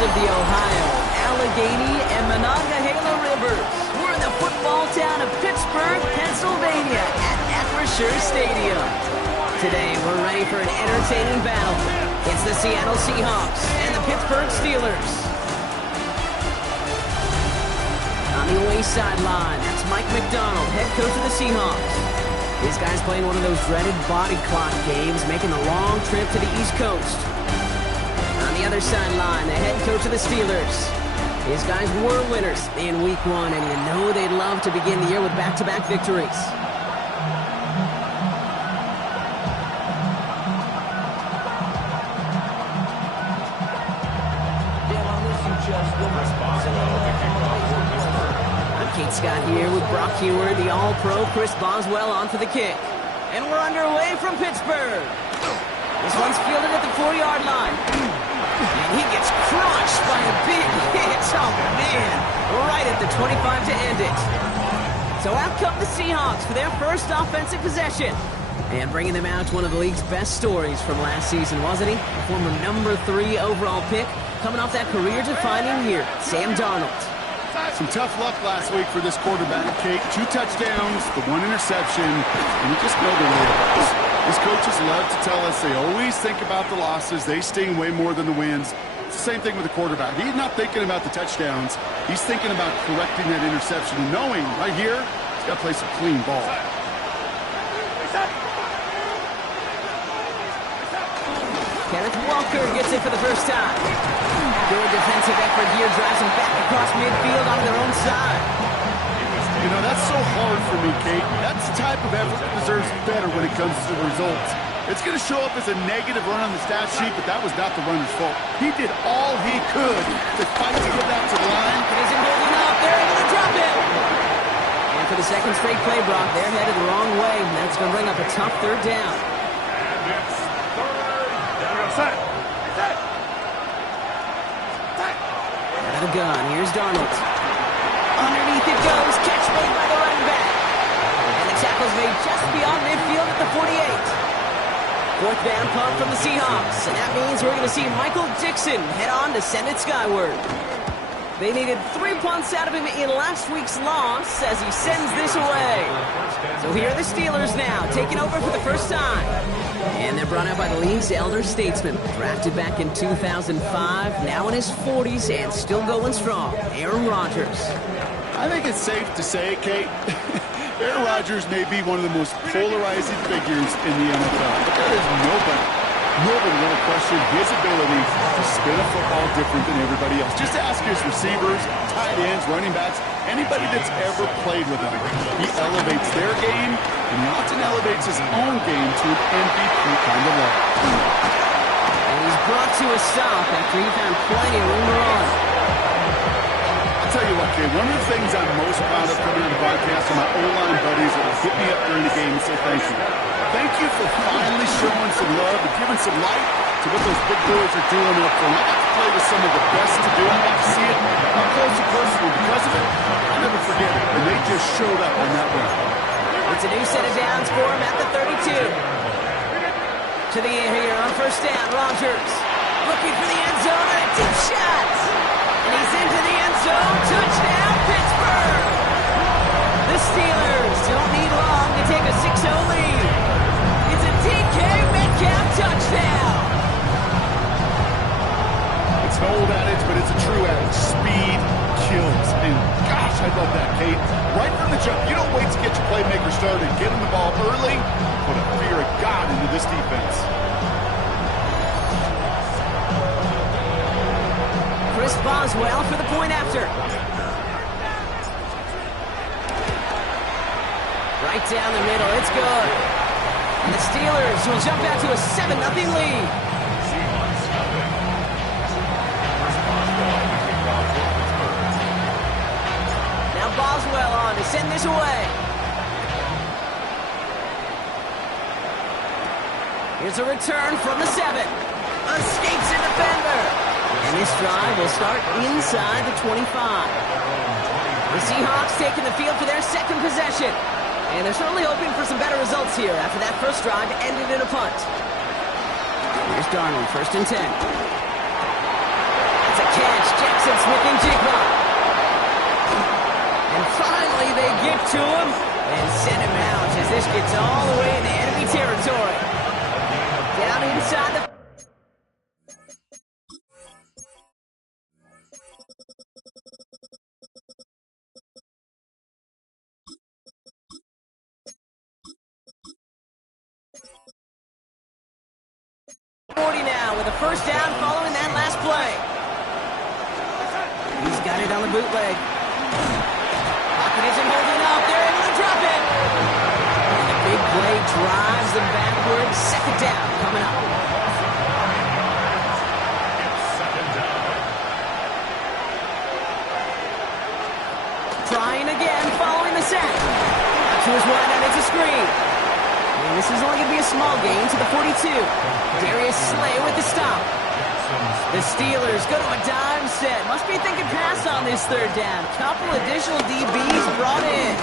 of the Ohio, Allegheny, and Monongahela Rivers. We're in the football town of Pittsburgh, Pennsylvania at Acrisure Stadium. Today, we're ready for an entertaining battle. It's the Seattle Seahawks and the Pittsburgh Steelers. On the away sideline, that's Mike McDonald, head coach of the Seahawks. These guys playing one of those dreaded body clock games, making the long trip to the East Coast. On the other sideline, the head coach of the Steelers. These guys were winners in Week 1, and you know they'd love to begin the year with back-to-back victories. Kate Scott here with Brock Hewer, the All-Pro Chris Boswell on for the kick. And we're underway from Pittsburgh. This one's fielded at the 4-yard line. And he gets crushed by a big hit. Oh, man. Right at the 25 to end it. So out come the Seahawks for their first offensive possession. And bringing them out to one of the league's best stories from last season, wasn't he? A former number 3 overall pick, coming off that career-defining year, Sam Darnold. Some tough luck last week for this quarterback, Kate. 2 touchdowns, the 1 interception, and you just know the way it is. These coaches love to tell us they always think about the losses. They sting way more than the wins. It's the same thing with the quarterback. He's not thinking about the touchdowns. He's thinking about correcting that interception and knowing right here he's got to play some clean ball. Kenneth Walker gets it for the first time. Good defensive effort here, drives them back across midfield on their own side. You know, that's so hard for me, Kate. That's the type of effort that deserves better when it comes to the results. It's going to show up as a negative run on the stat sheet, but that was not the runner's fault. He did all he could to fight to get out to the line. He isn't holding up. They're able to drop it. And for the second straight play, Brock, they're headed the wrong way. And that's going to bring up a tough 3rd down. Out of the gun, here's Darnold. Underneath it goes, catch made by the running back. And the tackle's made just beyond midfield at the 48. 4th down punt from the Seahawks, and that means we're going to see Michael Dixon head on to send it skyward. They needed 3 punts out of him in last week's loss as he sends this away. So here are the Steelers now, taking over for the first time. And they're brought out by the league's elder statesman, drafted back in 2005, now in his 40s and still going strong, Aaron Rodgers. I think it's safe to say, Kate, Aaron Rodgers may be one of the most polarizing figures in the NFL, but there is nobody will question his ability to spin a football different than everybody else. Just ask his receivers, tight ends, running backs, anybody that's ever played with him. He elevates their game, and he often elevates his own game to an MVP kind of level. And he's brought to a stop after he found plenty of room to run. I'll tell you what, Kate, one of the things I'm most proud of coming on the broadcast are my O-line buddies that will hit me up during the game and say thank you. Thank you for finally showing some love and giving some light to what those big boys are doing up front. I got to play with some of the best to do it. I got to see it up close and personal. Because of it, I'll never forget it. And they just showed up on that run. It's a new set of downs for him at the 32. To the air here on 1st down, Rodgers looking for the end zone and a deep shot. And he's into the end zone. Touchdown, Pittsburgh. The Steelers don't need long to take a 6-0 lead. It's a DK Metcalf touchdown. It's an old adage, but it's a true adage. Speed kills. And gosh, I love that, Kate. Right from the jump, you don't wait to get your playmaker started. Get him the ball early. Put a fear of God into this defense. Chris Boswell for the point after. Right down the middle, it's good. And the Steelers will jump out to a 7-0 lead. Now Boswell on to send this away. Here's a return from the 7. Escapes a defender. And this drive will start inside the 25. The Seahawks taking the field for their second possession. And they're certainly hoping for some better results here after that first drive ended in a punt. Here's Darnold, 1st and 10. It's a catch. Jackson Smith-Njigba. And finally they get to him and send him out as this gets all the way into enemy territory. Down inside the... now with a first down following that last play. He's got it on the bootleg. Pocket isn't holding up. They're able to drop it. And the big play drives them backwards. Second down coming up. Trying again following the sack. Out to his right, and it's a screen. And this is only going to be a small gain to the 42. Darius Slay with the stop. The Steelers go to a dime set. Must be thinking pass on this third down. Couple additional DBs brought in.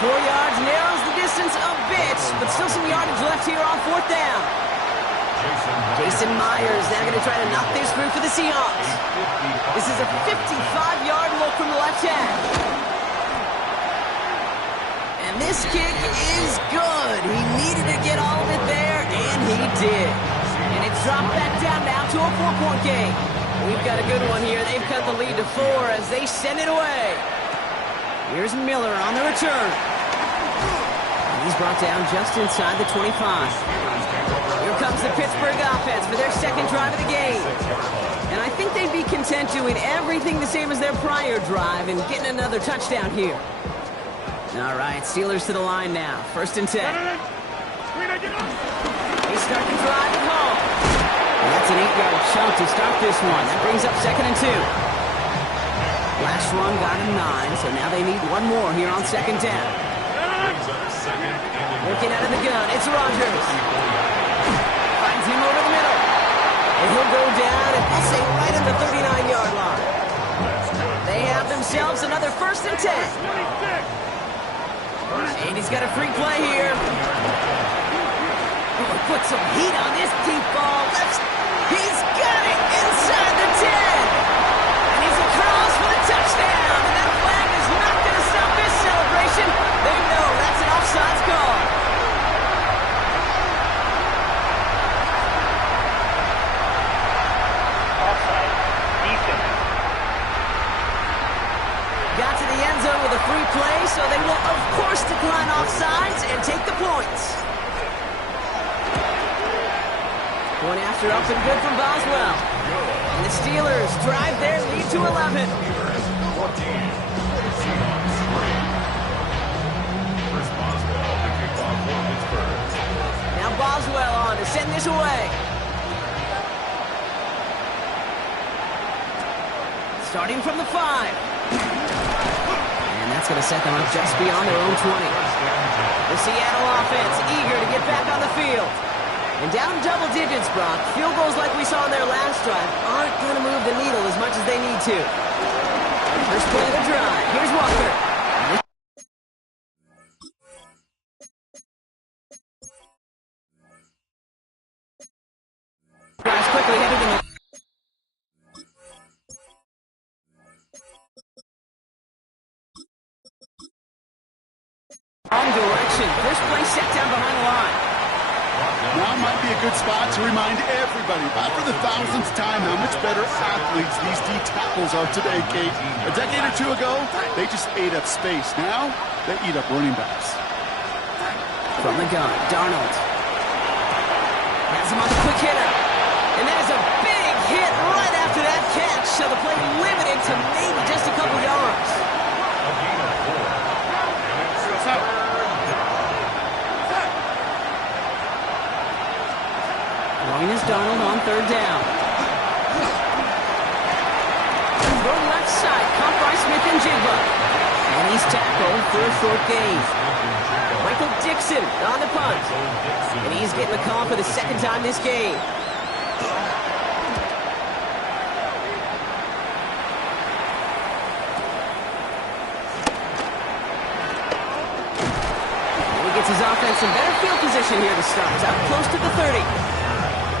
4 yards narrows the distance a bit, but still some yardage left here on fourth down. Jason Myers now going to try to knock this through for the Seahawks. This is a 55-yard look from the left hand. And this kick is good. He needed to get all of it there, and he did. And it's dropped back down now to a 4-point game. We've got a good one here. They've cut the lead to 4 as they send it away. Here's Miller on the return. And he's brought down just inside the 25. Here comes the Pittsburgh offense for their second drive of the game. And I think they'd be content doing everything the same as their prior drive and getting another touchdown here. All right, Steelers to the line now. First and 10. They start to drive it home. And that's an 8-yard chunk to start this one. That brings up second and 2. Last run got him 9, so now they need one more here on second down. Working out of the gun, it's Rodgers. Finds him over the middle. And he'll go down, and I'll say right at the 39-yard line. They have themselves another first and 10. And he's got a free play here. Oh, put some heat on this deep ball. He's got it inside the 10. And he's across for the touchdown. And that flag is not going to stop this celebration. They know that's an offsides call. Offside. Defense. Got to the end zone with a free play, so they will, of course, decline offsides and take the points. Going after up and good from Boswell. And the Steelers drive their lead to 11. Now Boswell on to send this away. Starting from the 5. And that's going to set them up just beyond their own 20. The Seattle offense eager to get back on the field. And down double digits, Brock. Field goals like we saw in their last drive aren't going to move the needle as much as they need to. First play of the drive. Here's Walker. Guys quickly headed in the... Wrong direction. First play set down behind the line. Now might be a good spot to remind everybody, for the thousandth time, how much better athletes these D tackles are today, Kate. A decade or two ago, they just ate up space. Now, they eat up running backs. From the gun, Darnold. Has him on the quick hitter. And that is a big hit right after that catch. So the play limited to maybe just a couple yards. Throwing is Darnold on third down. Throw left side, caught by Smith-Njigba. And he's tackled for a short gain. Michael Dixon on the punt. And he's getting the call for the second time this game. And he gets his offense in better field position here to start. It's up close to the 30.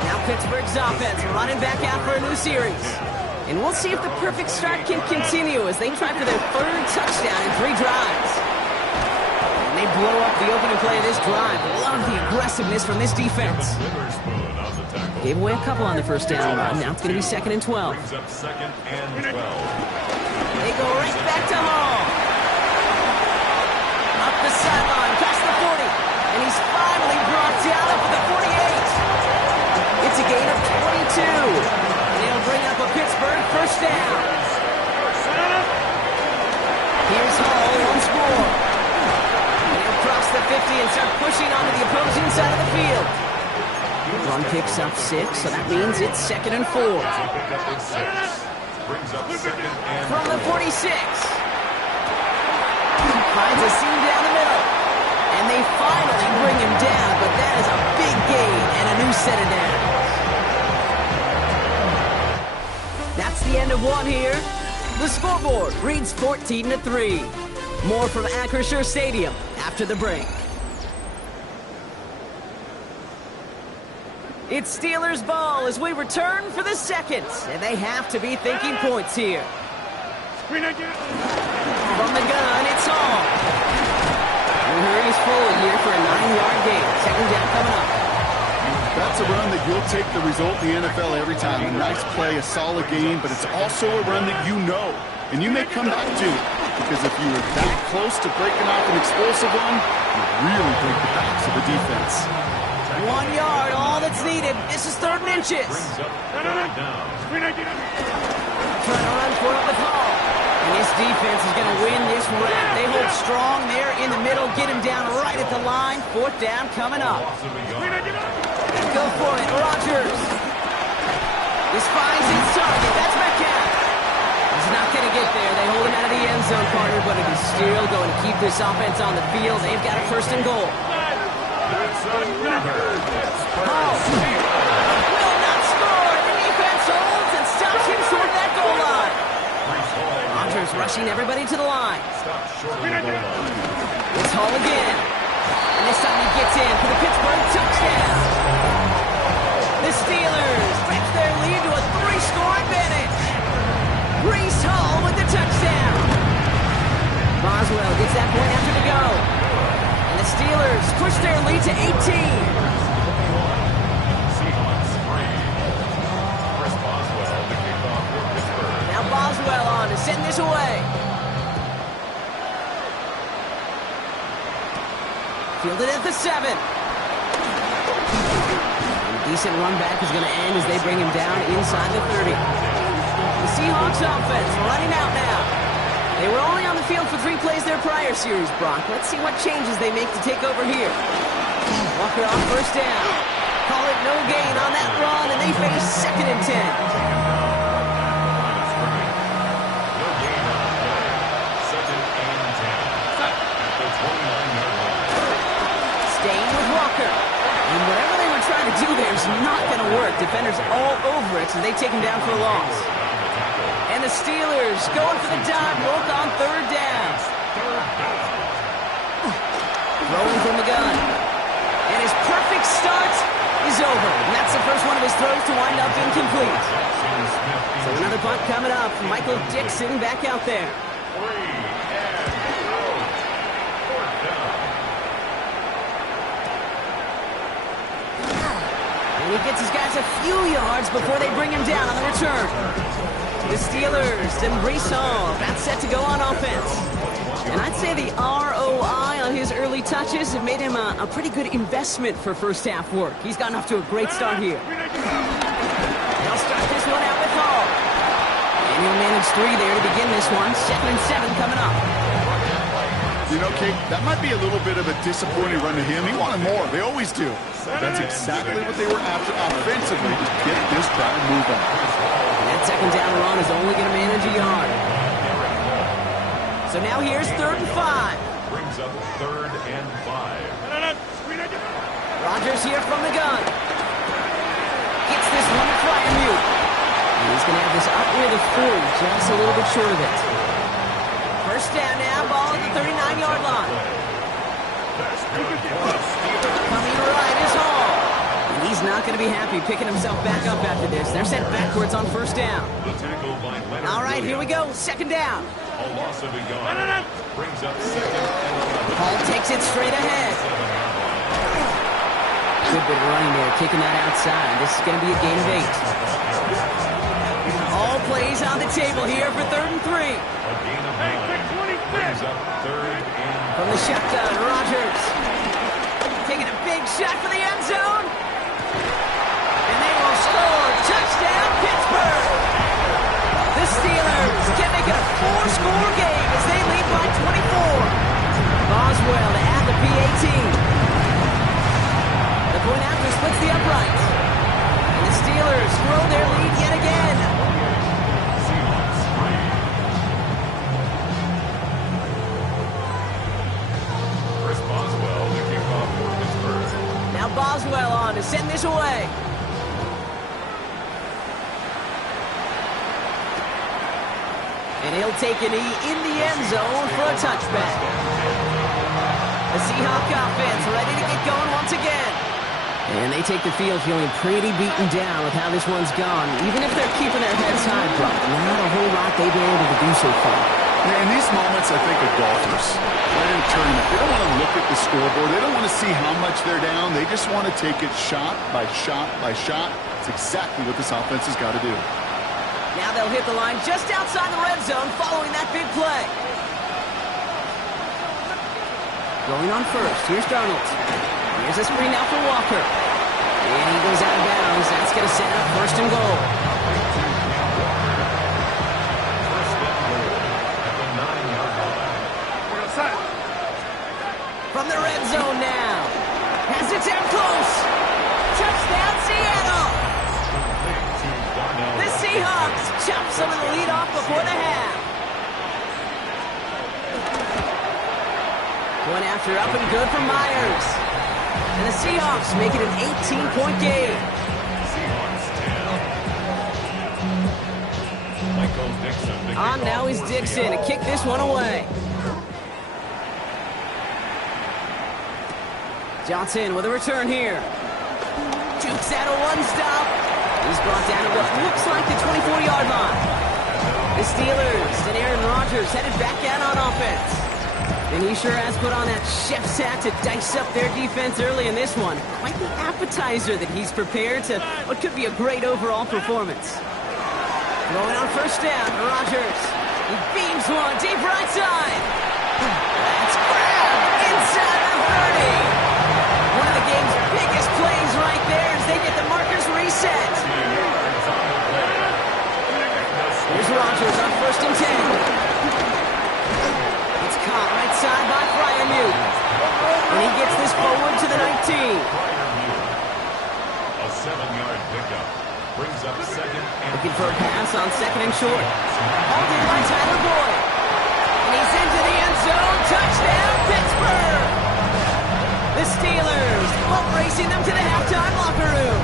Now Pittsburgh's offense running back out for a new series. And we'll see if the perfect start can continue as they try for their third touchdown in 3 drives. And they blow up the opening play of this drive. Love the aggressiveness from this defense. Gave away a couple on the first down run. Now it's going to be 2nd and 12. They go right back to Hall. Up the sideline, past the 40. And he's finally brought down up at the 48. It's a gain of 22. And they'll bring up a Pittsburgh first down. Here's Hall once more. And he'll cross the 50 and start pushing onto the opposing side of the field. Run picks up 6, so that means it's 2nd and 4. From the 46. Finds a seam down the middle. And they finally bring him down, but that is a big gain and a new set of downs. That's the end of one here. The scoreboard reads 14-3. More from Acrisure Stadium after the break. It's Steelers ball as we return for the second, and they have to be thinking points here. From the gun, it's Hall. And hurries forward here for a 9-yard gain. 2nd down coming up. That's a run that you'll take the result in the NFL every time. A nice play, a solid game, but it's also a run that you know, and you may come back to. Because if you were that close to breaking off an explosive one, you really break the backs of the defense. 1 yard, all that's needed. This is 3rd and inches. Trying to run for it with Hall. And this defense is going to win this rep. They hold strong there in the middle, get him down right at the line. 4th down coming up. Go for it, Rodgers. This finds its target. That's Metcalf. He's not going to get there. They hold him out of the end zone, Carter, but it is still going to keep this offense on the field. They've got a 1st and goal. Hall will not score. The defense holds and stops him short of that goal line. Rodgers rushing everybody to the line. It's Hall again. And this time he gets in for the Pittsburgh touchdown. The Steelers stretch their lead to a 3-score advantage. Breece Hall with the touchdown. Boswell gets that point after the go. And the Steelers push their lead to 18. Now Boswell on to send this away. Fielded at the 7. Decent run back is going to end as they bring him down inside the 30. The Seahawks offense running out now. They were only on the field for 3 plays their prior series, Brock. Let's see what changes they make to take over here. Walker on 1st down. Call it no gain on that run, and they face 2nd and 10. Staying with Walker. And whatever they were trying to do there is not going to work. Defenders all over it, so they take him down for a loss. And the Steelers going for the dive look on 3rd down. Throwing from the gun. And his perfect start is over. And that's the first one of his throws to wind up incomplete. So another punt coming up. Michael Dixon back out there. And he gets his guys a few yards before they bring him down on the return. The Steelers and Breece Hall, that's set to go on offense. And I'd say the ROI on his early touches have made him a pretty good investment for first half work. He's gotten off to a great start here. They'll start this one out with Hall. And he'll manage 3 there to begin this one. 2nd and 7 coming up. You know, Kate, that might be a little bit of a disappointing run to him. He wanted more. They always do. That's exactly what they were after offensively to get this drive moving. That 2nd down run is only going to manage a yard. So now here's 3rd and 5. Brings up 3rd and 5. Rodgers here from the gun. Gets this one to Freiermuth. And he's going to have this up near the 40, just a little bit short of it. 1st down now, ball at the 39-yard line. Coming right is Hall. And he he's not going to be happy picking himself back up after this. They're sent backwards on first down. The tackle by Leonard All right, here we go. Williams. Second down. A loss of a yard. Brings up second and 11. Hall takes it straight ahead. 7-yard line. Good bit of running there, kicking that outside. This is going to be a gain of 8. All plays on the table here for 3rd and 3. A gain of 9. Brings up 3rd and From the shotgun, Rodgers. Taking a big shot for the end zone. And they will score. Touchdown, Pittsburgh. The Steelers can make it a 4-score game as they lead by 24. Boswell to add the PAT. The point after splits the upright. And the Steelers grow their lead yet again. Seahawks 3. Chris Boswell, the kickoff for Pittsburgh. Now Boswell on to send this away. And he'll take a knee in the end zone for a touchback. The Seahawks offense ready to get going once again. And they take the field feeling pretty beaten down with how this one's gone. Even if they're keeping their heads high, Brock, not a whole lot they've been able to do so far. Yeah, in these moments, I think of golfers. Right in a tournament, they don't want to look at the scoreboard. They don't want to see how much they're down. They just want to take it shot by shot by shot. It's exactly what this offense has got to do. Now they'll hit the line just outside the red zone following that big play. Going on first, here's Darnold. Here's a screen now for Walker. And he goes out of bounds. That's going to set up 1st and goal. First and goal at the 9-yard line. From the red zone now. Has it down close. Touchdown, Seattle. The Seahawks chop some of the lead off before the half. One after up and good for Myers. And the Seahawks make it an 18-point game. Seahawks 10. Michael Dixon. the On kickoff now is for Dixon to Seattle. kick this one away. Johnson with a return here. Jukes out a one-stop. He's brought down at what looks like the 24-yard line. The Steelers and Aaron Rodgers headed back out on offense. And he sure has put on that chef's hat to dice up their defense early in this one. Quite the appetizer that he's prepared to what could be a great overall performance. Going on first down, Rodgers. He beams one deep right side. That's grabbed inside the 30. One of the game's biggest plays right there as they get the markers reset. Here's Rodgers on 1st and 10. It's caught right side by Fryermuth. And he gets this forward to the 19. A 7-yard pickup. Brings up 2nd and Looking for a pass on 2nd and short. Halted by Tyler Boyd. And he's into the end zone. Touchdown, Pittsburgh! The Steelers boat racing them to the halftime locker room.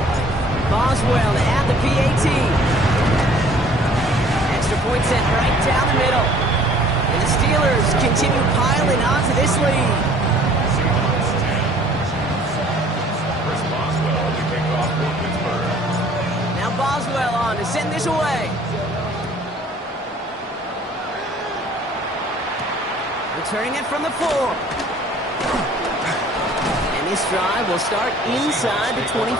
Boswell to add the PAT. Extra point sent right down the middle. And the Steelers continue piling onto this lead. Seahawks 10. Chris Boswell, the kickoff for Pittsburgh. Now Boswell on to send this away. Returning it from the 4. And this drive will start inside the 25.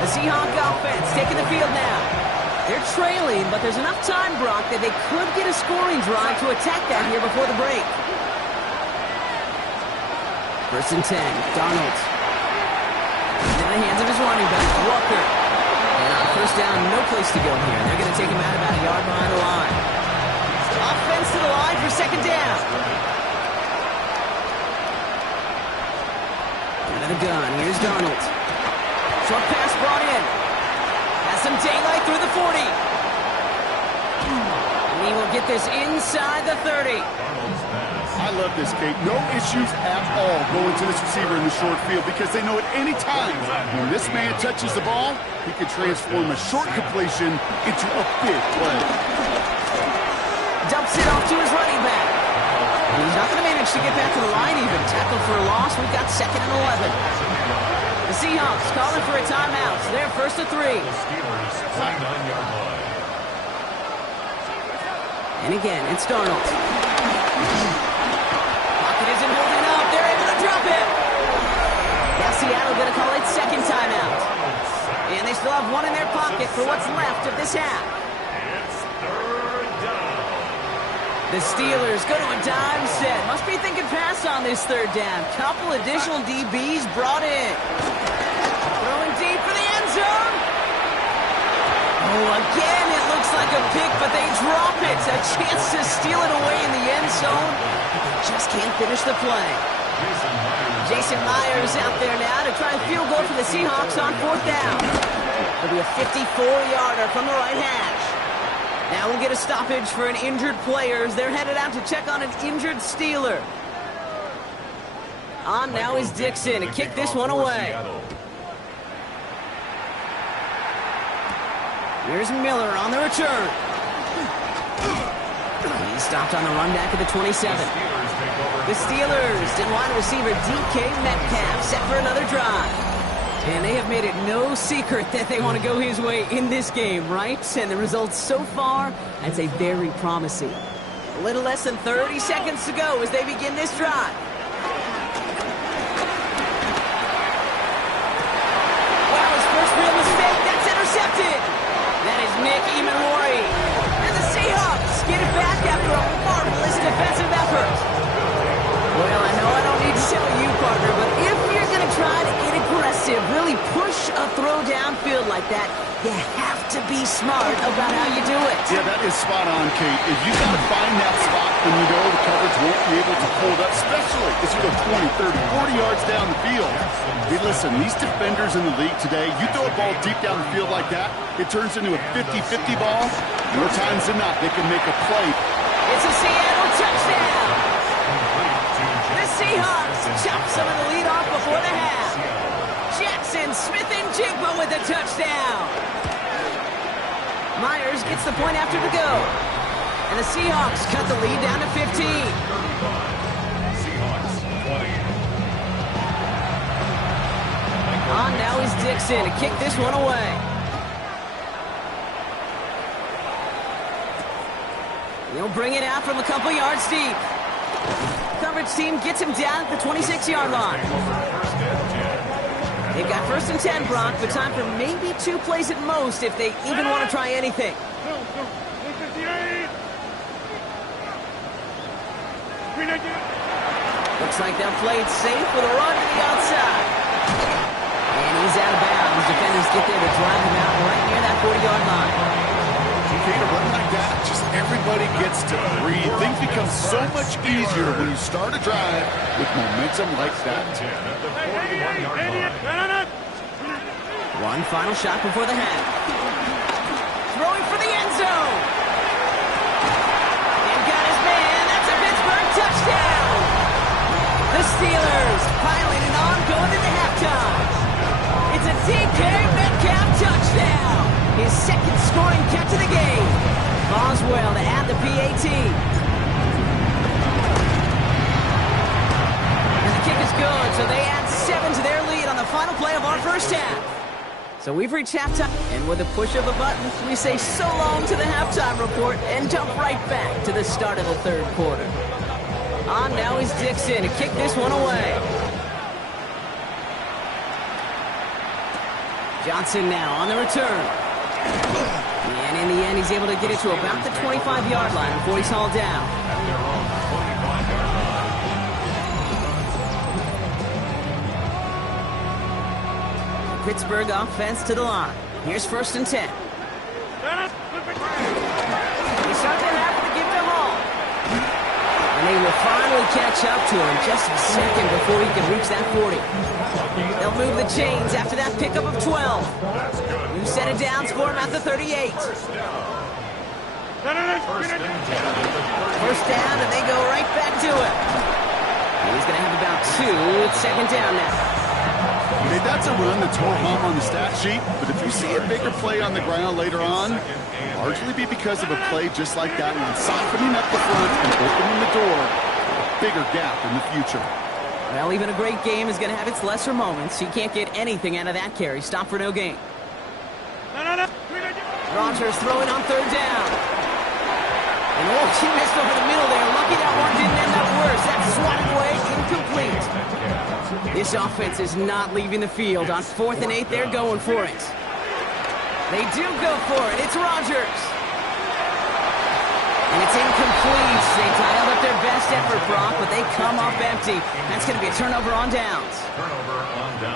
The Seahawks offense taking the field now. They're trailing, but there's enough time, Brock, that they could get a scoring drive to attack that here before the break. 1st and 10, Darnold. In the hands of his running back, Walker. And on first down, no place to go here. They're going to take him out about a yard behind the line. Offense to the line for 2nd down. Out of the gun, here's Darnold. Short pass brought in. Has some daylight through the 40. And he will get this inside the 30. Darnold's pass. I love this, Kate. No issues at all going to this receiver in the short field because they know at any time when this man touches the ball, he can transform a short completion into a big play. Dumps it off to his running back. He's not going to manage to get back to the line even. Tackled for a loss. We've got 2nd and 11. The Seahawks calling for a timeout. So they're first to 3. The Steelers, 29-yard line. And again, it's Darnold. Pocket isn't holding up. They're able to drop it. Now Seattle going to call it second timeout. And they still have one in their pocket for what's left of this half. It's third down. The Steelers go to a dime set. Must be thinking pass on this third down. Couple additional DBs brought in. Throwing deep for the end zone. Oh, again, it looks like a pick, but they drop it. A chance to steal it away in the end zone. Just can't finish the play. Jason Myers out there now to try a field goal for the Seahawks on fourth down. It'll be a 54-yarder from the right hash. Now we'll get a stoppage for an injured player as they're headed out to check on an injured Steeler. On now is Dixon to kick this one away. Here's Miller on the return. He's stopped on the run back at the 27. The Steelers and wide receiver DK Metcalf set for another drive. And they have made it no secret that they want to go his way in this game, right? And the results so far, I'd say very promising. A little less than 30 seconds to go as they begin this drive. Wow, his first real mistake. That's intercepted. That is Nick Emenwari. And the Seahawks get it back after a marvelous defensive effort. Well, I know I don't need to tell you, partner, but if you're going to try to get aggressive, really push a throw downfield like that, you have to be smart about how you do it. Yeah, that is spot on, Kate. If you got to find that spot, then you know the coverage won't be able to hold up, especially as you go 20, 30, 40 yards down the field. Hey, listen, these defenders in the league today, you throw a ball deep down the field like that, it turns into a 50-50 ball. More times than not, they can make a play. It's a Seattle touchdown. The Seahawks chop some of the lead off before the half. Jackson Smith-Njigba with a touchdown. Myers gets the point after the go. And the Seahawks cut the lead down to 15. Seahawks, 20. On now is Dixon to kick this one away. He'll bring it out from a couple yards deep. Coverage team gets him down at the 26-yard line. They've got first and 10, Brock, but time for maybe 2 plays at most if they even want to try anything. Looks like they'll play it safe with a run to the outside. And he's out of bounds. Defenders get there to drive him out right near that 40-yard line. A run like that, just everybody gets to breathe. Things become so much easier when you start a drive with momentum like that. One final shot before the half. Throwing for the end zone. And got his man. That's a Pittsburgh touchdown. The Steelers piling it on going into halftime. It's a DK Metcalf touchdown. His second scoring catch of the game. Boswell to add the PAT. And the kick is good, so they add 7 to their lead on the final play of our first half. So we've reached halftime, and with a push of a button, we say so long to the halftime report and jump right back to the start of the third quarter. On now is Dixon to kick this one away. Johnson now on the return. And in the end, he's able to get it to about the 25-yard line before he's hauled down. Pittsburgh offense to the line. Here's first and 10. They start their half with a give to Hall. And they will finally catch up to him just a second before he can reach that 40. They'll move the chains after that pickup of 12. New set of downs for him at the 38. First down, and they go right back to it. And he's going to have about 2. It's second down now. Hey, that's a run that's ho-hum on the stat sheet, but if you see a bigger play on the ground later on, largely be because of a play just like that one, softening up the front and opening the door for a bigger gap in the future. Well, even a great game is going to have its lesser moments. He can't get anything out of that carry. Stop for no gain. Rodgers throwing on third down. And he missed over the middle there. Lucky that one didn't end up worse. That's swatted away, incomplete. This offense is not leaving the field. On 4th and 8, they're going for it. They do go for it. It's Rodgers. And it's incomplete. They dialed up their best effort, Brock, but they come off empty. That's going to be a turnover on downs.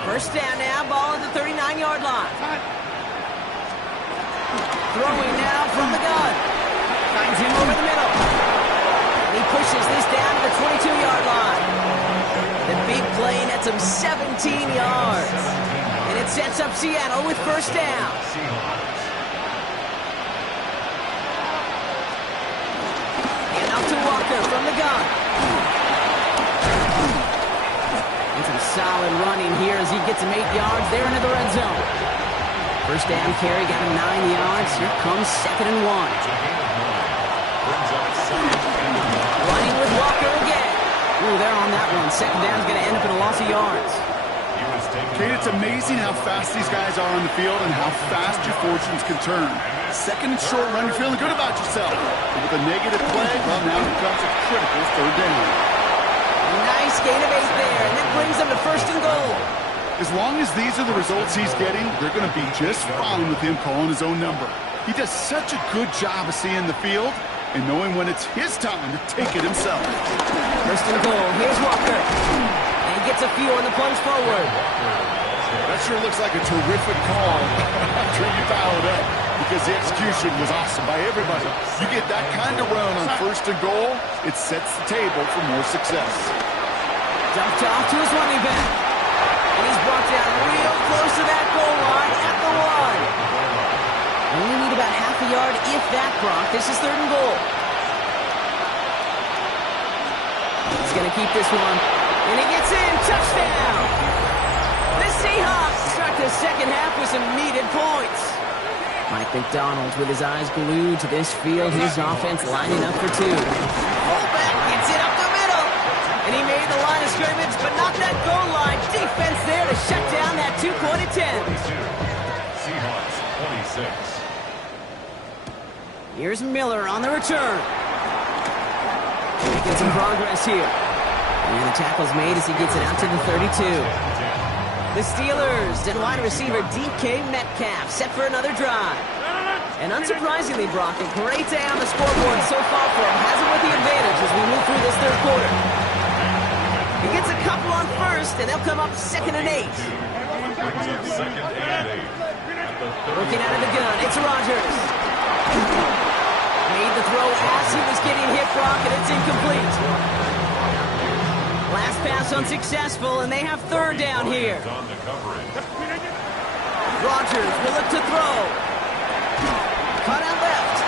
First down now, ball at the 39-yard line. Throwing now from the gun. Finds him over the middle. And he pushes this down to the 22-yard line. The big play nets him 17 yards. And it sets up Seattle with first down. And out to Walker from the gun. And some solid running here as he gets him 8 yards there into the red zone. First down carry, got him 9 yards. Here comes 2nd and 1. Running with Walker again. Ooh, they're on that one. Second down is going to end up in a loss of yards. Kate, it's amazing how fast these guys are on the field and how fast your fortunes can turn. Second and short run, you're feeling good about yourself. But with a negative play, well, now it becomes a critical third down. Nice gain of 8 there, and that brings them to first and goal. As long as these are the results he's getting, they're going to be just fine with him calling his own number. He does such a good job of seeing the field and knowing when it's his time to take it himself. First and goal. Here's Walker. And he gets a few on the plunge forward. That sure looks like a terrific call after you dial it up, because the execution was awesome by everybody. You get that kind of run on first and goal, it sets the table for more success. Dumped off to his running back. And he's brought down real close to that goal line at the 1. Only need about half a yard, if that, Brock. This is 3rd and goal. He's going to keep this one. And he gets in. Touchdown! The Seahawks start the second half with some needed points. Mike McDonald with his eyes glued to this field. His offense lining up for 2. Fullback gets it up the middle. And he made the line of scrimmage, but not that goal line. Defense there to shut down that 2-point attempt. Seahawks 26. Here's Miller on the return. Making some progress here. And the tackle's made as he gets it out to the 32. The Steelers and wide receiver DK Metcalf set for another drive. And unsurprisingly, Brock, a great day on the scoreboard so far for him. Has him with the advantage as we move through this 3rd quarter. He gets a couple on first, and they'll come up 2nd and 8. Working out of the gun, it's Rodgers. Made the throw as he was getting hit, Brock, and it's incomplete. Last pass unsuccessful, and they have 3rd down here. Rodgers will look to throw. Cut out left.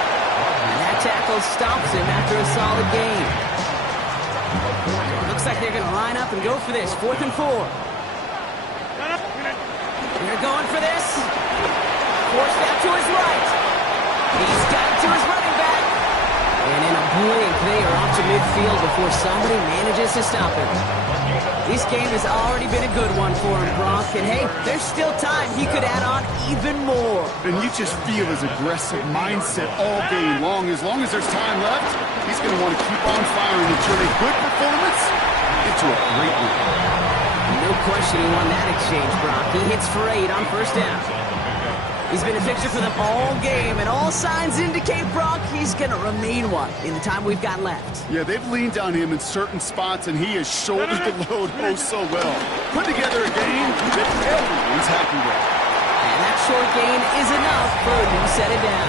And that tackle stops him after a solid gain. Looks like they're going to line up and go for this. 4th and 4. They're going for this. Forced out to his right. He's got it to his running back. And in a blink, they are off to midfield before somebody manages to stop him. This game has already been a good one for him, Brock. And hey, there's still time. He could add on even more. And you just feel his aggressive mindset all game long. As there's time left, he's going to want to keep on firing and turn a good performance into a great one. No question he won that exchange, Brock. He hits for 8 on first down. He's been a fixture for them all game, and all signs indicate, Brock, he's going to remain one in the time we've got left. Yeah, they've leaned on him in certain spots, and he has shouldered the load oh so well. Put together a game that everyone's happy with. And that short gain is enough for him to set it down.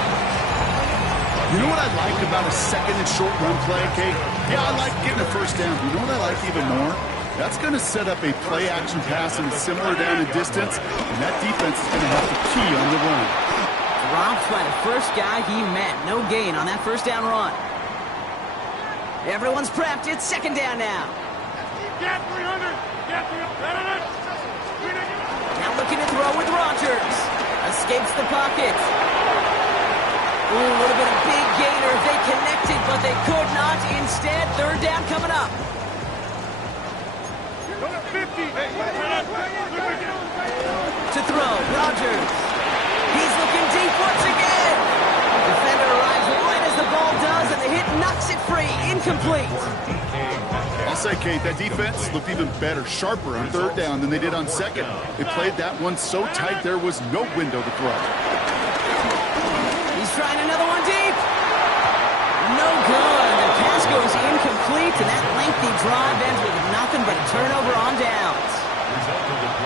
You know what I like about a 2nd and short run play, Kate? Yeah, I like getting a first down. You know what I like even more? That's going to set up a play-action pass and similar down in distance, and that defense is going to have to key on the run. Dropped by the first guy he met. No gain on that first down run. Everyone's prepped. It's 2nd down now. Get 300! Get 300! Now looking to throw with Rodgers. Escapes the pocket. Ooh, would have been a big gainer if they connected, but they could not. Instead, 3rd down coming up. To throw, Rodgers. He's looking deep once again. Defender arrives right as the ball does, and the hit knocks it free. Incomplete. I'll say, Kate, that defense looked even better, sharper on third down than they did on second. They played that one so tight there was no window to throw. He's trying another one deep. No good. The pass goes incomplete, and that lengthy drive ends with nothing but a turnover on downs.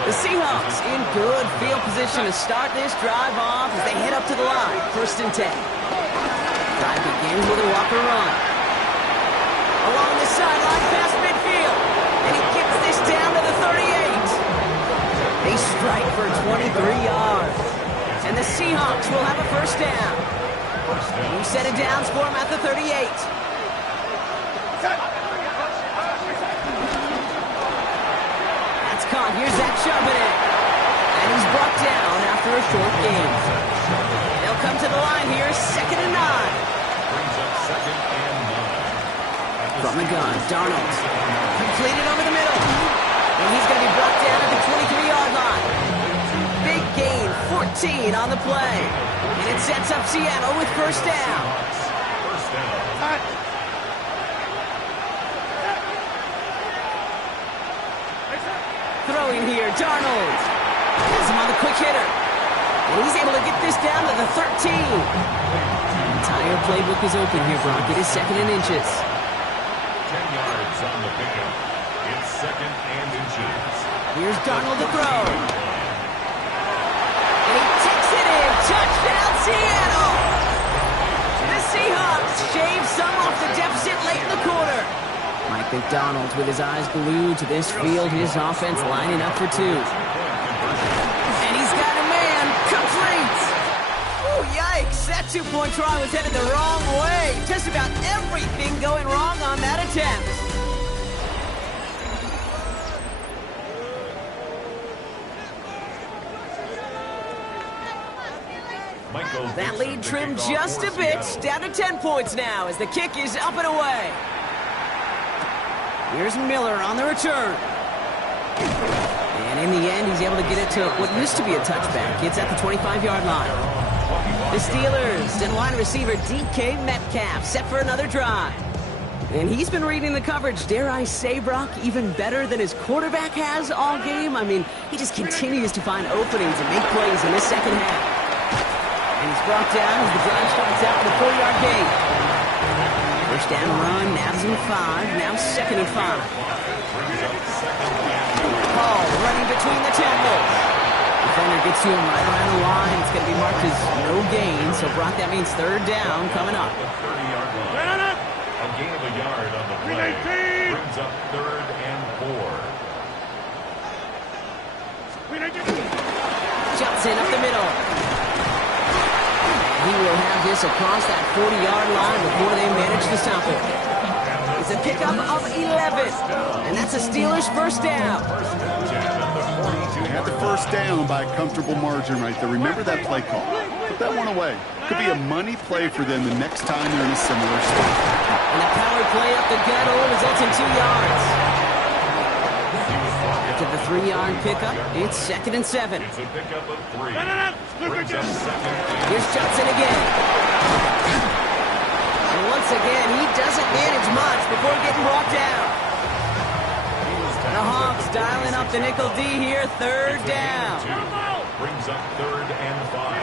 The Seahawks in good field position to start this drive off as they head up to the line. 1st and 10. Drive begins with a walker run. Along the sideline past midfield. And he gets this down to the 38. They strike for 23 yards. And the Seahawks will have a 1st down. New set of downs for him at the 38. That's caught. Here's Zach Charbonnet. And he's brought down after a short game. They'll come to the line here, 2nd and 9. From the gun, Darnold. Completed over the middle. And he's going to be brought down at the 23-yard line. Big gain, 14 on the play. And it sets up Seattle with 1st down. Throwing here, Darnold. Has him on the quick hitter. And he's able to get this down to the 13. The entire playbook is open here, Brock. It is 2nd and inches. 10 yards on the pickup. It's 2nd and inches. Here's Darnold to throw. And he takes it in. Touchdown, Seattle! The Seahawks shave some off the deficit late in the quarter. Mike McDonald with his eyes glued to this field. His offense lining up for 2. And he's got a man. Complete! Oh, yikes. That 2-point try was headed the wrong way. Just about everything going wrong on that attempt. That lead trimmed just a bit, down to 10 points now as the kick is up and away. Here's Miller on the return. And in the end, he's able to get it to what used to be a touchback. It's at the 25-yard line. The Steelers and wide receiver DK Metcalf set for another drive. And he's been reading the coverage, dare I say, Brock, even better than his quarterback has all game. I mean, he just continues to find openings and make plays in this second half. And he's brought down as the drive starts out with a 4-yard gain. 1st down run, nabs him 5, now 2nd and 5. Paul running between the tackles. Defender gets to him right around the line. It's going to be marked as no gain, so Brock, that means 3rd down coming up. A gain of a yard on the play. Brings up 3rd and 4. Johnson up the middle. He will have this across that 40-yard line before they manage to stop it. It's a pickup of 11, and that's a Steelers 1st down. They had the 1st down by a comfortable margin right there. Remember that play call. Put that one away. Could be a money play for them the next time they're in a similar spot. And a power play up the gut only results in 2 yards. After the 3-yard pickup, it's 2nd and 7. It's a pickup of 3. Brings up 2nd. Here's Johnson again. And once again, he doesn't manage much before getting brought down. The Hawks dialing up the nickel D here, 3rd down. Brings up 3rd and 5.